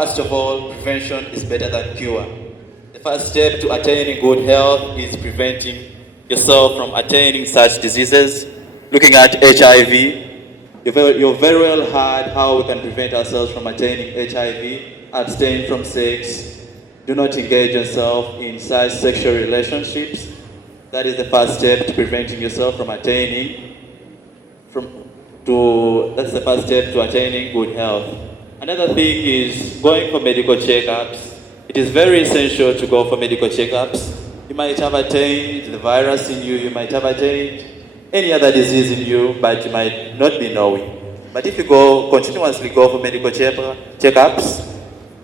First of all, prevention is better than cure. The first step to attaining good health is preventing yourself from attaining such diseases. Looking at HIV, you're very well heard how we can prevent ourselves from attaining HIV. Abstain from sex. Do not engage yourself in such sexual relationships. That is the first step to preventing yourself from attaining that's the first step to attaining good health. Another thing is going for medical checkups. It is very essential to go for medical checkups. You might have attained the virus in you, you might have attained any other disease in you, but you might not be knowing. But if you continuously go for medical checkups,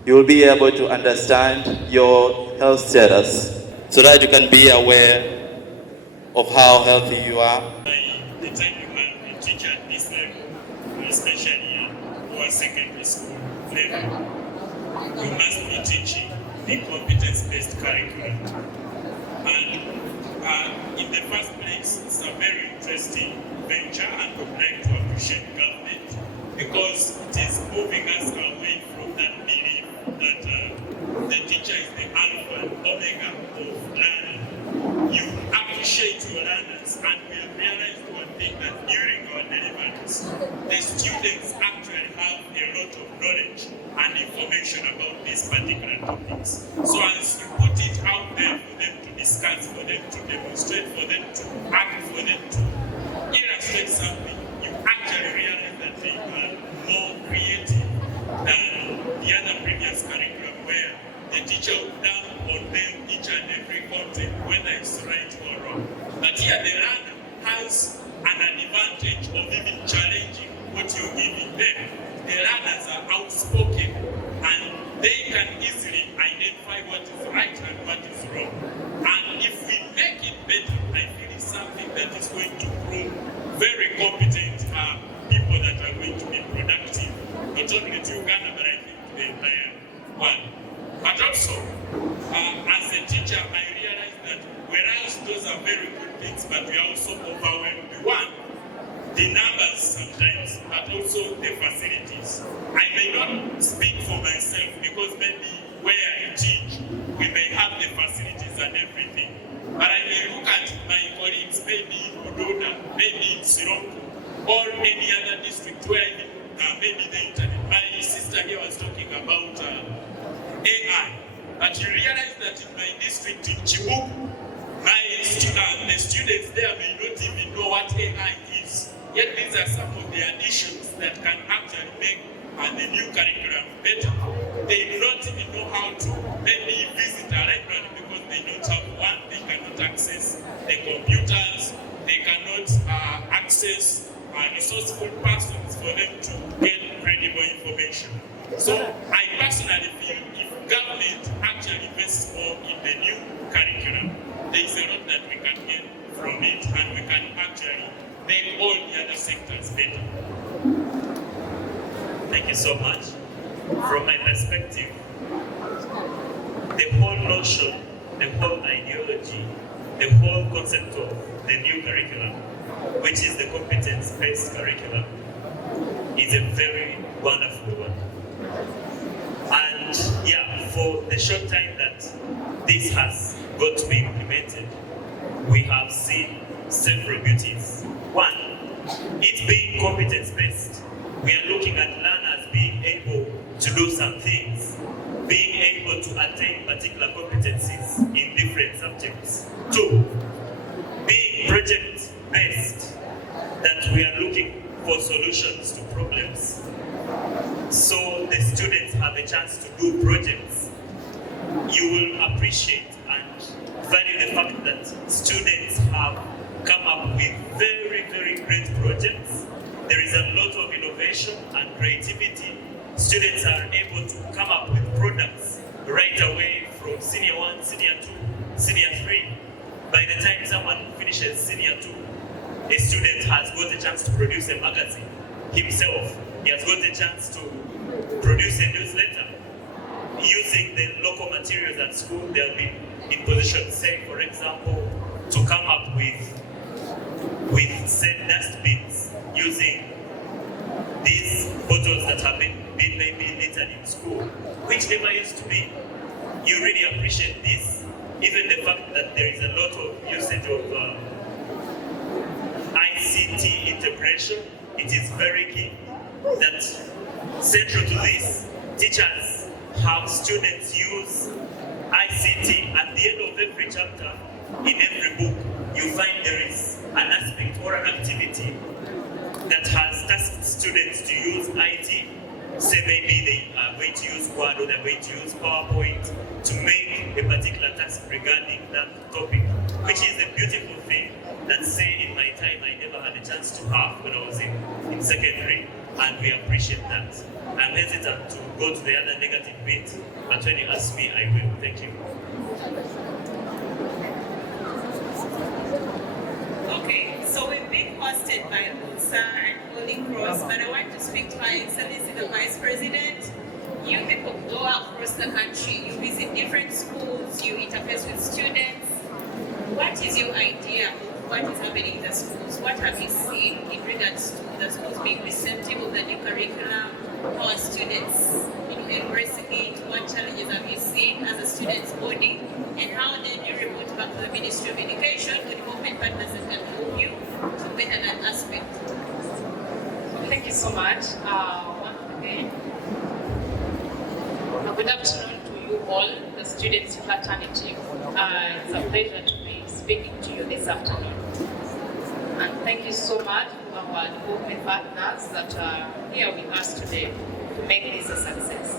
you will be able to understand your health status so that you can be aware of how healthy you are. The time you have a teacher at this level, especially or secondary school level, you must be teaching the competence-based curriculum. And in the first place, it's a very interesting venture, and would like to appreciate government because it is moving us away from that belief that the teacher is the alpha and omega of learning. You appreciate your learners, and we have realized one thing, that during our deliveries, the students actually have a lot of knowledge and information about these particular topics. So as you put it out there for them to discuss, for them to demonstrate, for them to act, for them to illustrate something, you actually realize that they are more creative than the other previous curriculum where the teacher would dump on them each and every content, whether it's right or wrong. But here the learner has an advantage of even challenging what you're giving them. The learners are outspoken and they can easily identify what is right and what is wrong. And if we make it better, I feel it's something that is going to prove very competent people that are going to be productive, not only to Uganda, but I think to the entire world. But also, as a teacher, I realized that whereas those are very good things, but we are also overwhelmed. One, the numbers sometimes, but also the facilities. I may not speak for myself because maybe where I teach, we may have the facilities and everything. But I may look at my colleagues, maybe in Ododa, maybe in Sironko, or any other district where maybe the internet. My sister here was talking about AI. But you realize that in my district in Chibuku, the students there may not even know what AI is. Yet these are some of the additions that can actually make the new curriculum better. They do not even know how to maybe visit a library because they don't have one. They cannot access the computers. They cannot access resourceful persons for them to get credible information. So I personally feel if government actually invests more in the new curriculum, there is a lot that we can get from it, and we can actually make all the other sectors better. Thank you so much. From my perspective, the whole notion, the whole ideology, the whole concept of the new curriculum, which is the competence-based curriculum, is a very wonderful one. And yeah, for the short time that this has got to be implemented, we have seen several beauties. One, it being competence-based. We are looking at learners being able to do some things, being able to attain particular competencies in different subjects. Two, being project-based, that we are looking for solutions to problems. So the students have a chance to do projects. You will appreciate and value the fact that students have come up with very, very great projects. There is a lot of innovation and creativity. Students are able to come up with products right away from senior 1, senior 2, senior 3. By the time someone finishes senior 2, a student has got a chance to produce a magazine himself. He has got a chance to produce a newsletter. Using the local materials at school, they'll be in position, say, for example, to come up with say, dustbins using these bottles photos that have been maybe littered in school, which never used to be. You really appreciate this. Even the fact that there is a lot of usage of ICT integration, it is very key. That central to this, teachers have students use ICT at the end of every chapter. In every book, you find there is an aspect or an activity that has tasked students to use IT. Say maybe they are going to use Word or they're going to use PowerPoint to make a particular task regarding that topic, which is a beautiful thing that, say, in my time I never had a chance to have when I was in secondary, and we appreciate that. I'm hesitant to go to the other negative bit, but when you ask me, I will. Thank you. Okay, so we've been hosted by UNSA and Holy Cross, but I want to speak to Her Excellency the Vice President. You people go across the country, you visit different schools, you interface with students. What is your idea of what is happening in the schools? What have you seen in regards to the schools being receptive of the new curriculum? How are students embracing it? What challenges have you seen as a students' body? And how then you report back to the Ministry of Education or development partners that can help you to better that aspect? Thank you so much. Once again, good afternoon to you all, the students' fraternity. It's a pleasure to be speaking to you this afternoon. And thank you so much to our development partners that are here with us today to make this a success.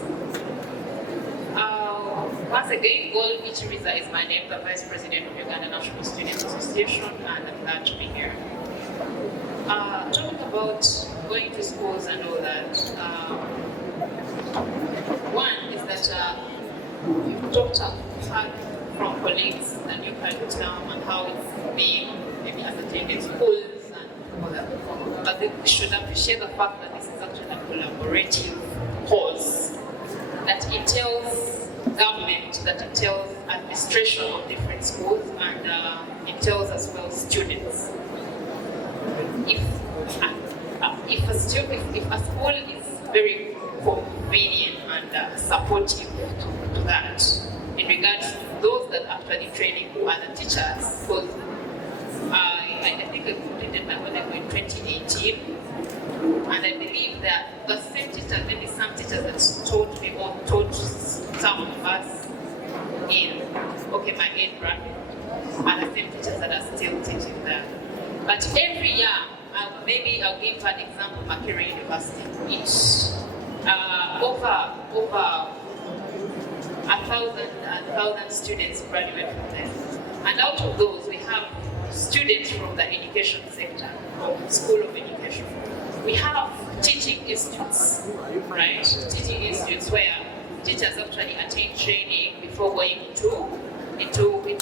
Once again, Gold Ichiriza is my name, the Vice President of Uganda National Students Association, and I'm glad to be here. Talking about going to schools and all that, one is that you've heard from colleagues the new curriculum and how it's being maybe as attended schools and all that. But they should appreciate the fact that this is actually a collaborative course that entails government, that entails administration of different schools, and entails as well students. If a school is very convenient and supportive to that, in regards to those that actually training who are the teachers, because I think I completed my O-level in 2018, and I believe that the same teachers, maybe some teachers that taught me or taught some of us in, my age bracket, are the same teachers that are still teaching there. But every year, I'll give an example, Makerere University. It's over 1,000 students graduate from there. And out of those, we have students from the education sector, from School of Education. We have teaching institutes, right? Teaching institutes where teachers actually attend training before going into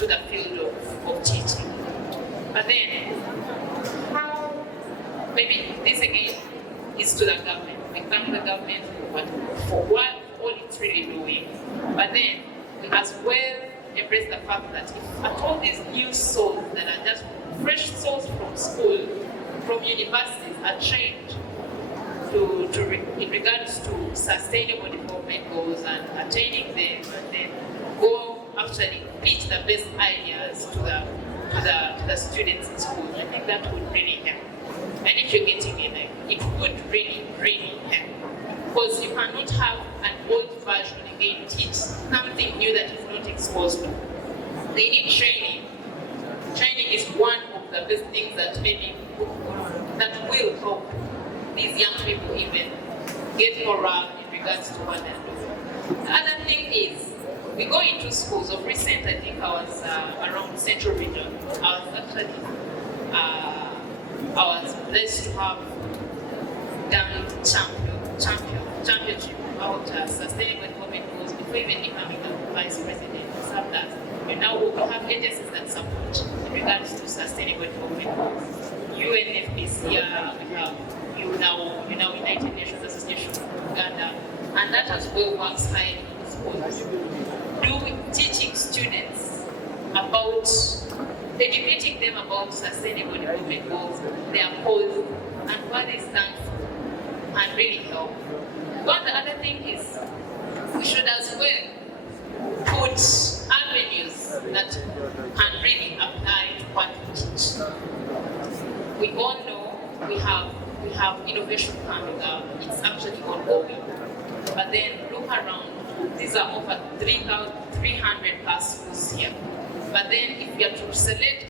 the field of teaching. But then, maybe this again is to the government. We thank the government for what all it's really doing. But then we as well embrace the fact that if at all these new souls that are just fresh souls from school, from universities, are trained in regards to sustainable development goals and attaining them, and then go actually pitch the best ideas to the students in school, I think that would really help. And if you're getting in it, it would really, really help. Because you cannot have an old version again teach something new that is not exposed to. They need training. Training is one of the best things that that will help these young people even get morale in regards to what they're doing. The other thing is, we go into schools. Of recent, I think I was around Central Region. I was blessed to have done championship about sustainable development goals before even becoming the vice president. Served as we have agencies that support in regards to sustainable development goals. UNFPCR, we have United Nations Association of Uganda, and that as well works high in schools. Teaching students about, educating them about sustainable development goals, their goals, and what they stand for. can really help. But the other thing is, we should as well put avenues that can really apply to what we teach. We all know we have innovation coming up. It's actually ongoing. But then look around. These are over 300 plus schools here. But then if we are to select